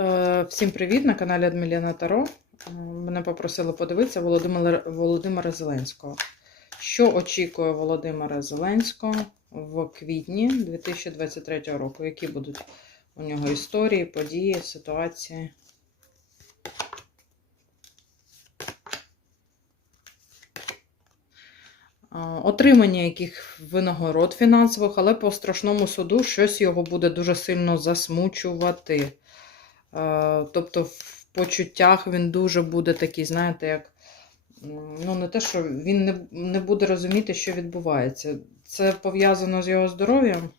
Е, Всім привіт на каналі Адміліна Таро. Е, Мене попросили подивитися Володимира, Володимира Зеленського. Що очікує Володимира Зеленського в квітні 2023 року? Які будуть у нього історії, події, ситуації? Е, Отримання яких винагород фінансових, але по страшному суду щось його буде дуже сильно засмучувати. Е, Тобто в почуттях він дуже буде такий, знаєте, як. Ну, не те, що він не, не буде розуміти, що відбувається. Це пов'язано з його здоров'ям.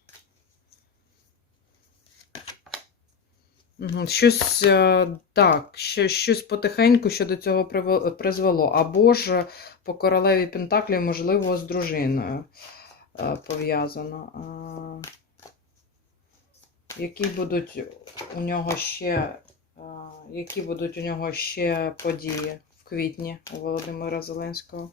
Щось е, так, щось потихеньку що до цього призвело. Або ж по королеві Пентаклі, можливо, з дружиною е, пов'язано. Які будуть у нього ще, які будуть у нього ще події в квітні у Володимира Зеленського?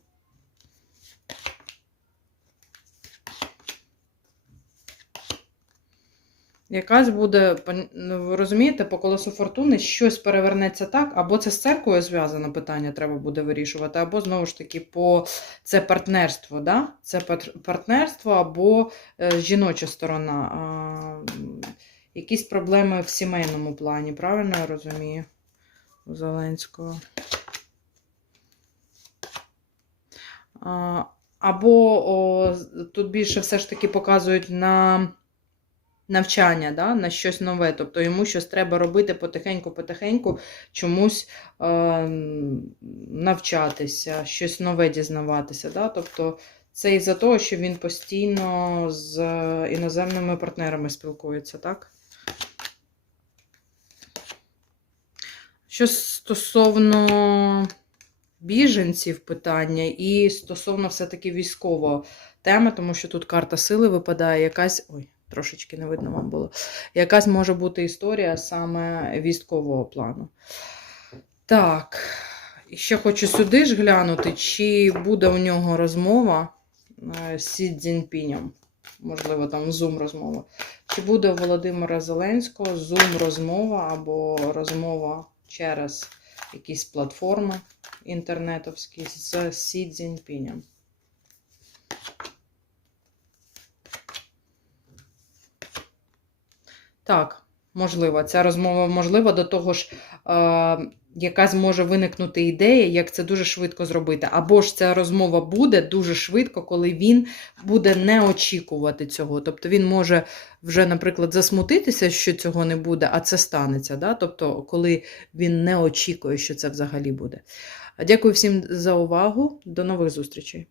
Якась буде, ну, ви розумієте, по колесу фортуни щось перевернеться так, або це з церквою зв'язане питання треба буде вирішувати, або знову ж таки по це партнерство, да? це партнерство або е, жіноча сторона. Якісь проблеми в сімейному плані, правильно я розумію? У Зеленського. Або о, тут більше все ж таки показують на навчання, да, на щось нове. Тобто йому щось треба робити потихеньку-потихеньку, чомусь е, навчатися, щось нове дізнаватися. Да? Тобто це із-за того, що він постійно з іноземними партнерами спілкується, так? Що стосовно біженців питання і стосовно все-таки військового теми, тому що тут карта сили випадає, якась. Ой, трошечки не видно вам було. Якась може бути історія саме військового плану. Так, ще хочу сюди ж глянути, чи буде у нього розмова е, Сі Цзіньпінем. Можливо, там зум розмова. Чи буде у Володимира Зеленського зум розмова або розмова через якісь платформи інтернетовські з Сі Цзіньпінем? Так, можливо, ця розмова можлива до того ж, е, якась зможе виникнути ідея, як це дуже швидко зробити. Або ж ця розмова буде дуже швидко, коли він буде не очікувати цього. Тобто він може вже, наприклад, засмутитися, що цього не буде, а це станеться. Да? Тобто, коли він не очікує, що це взагалі буде. Дякую всім за увагу. До нових зустрічей.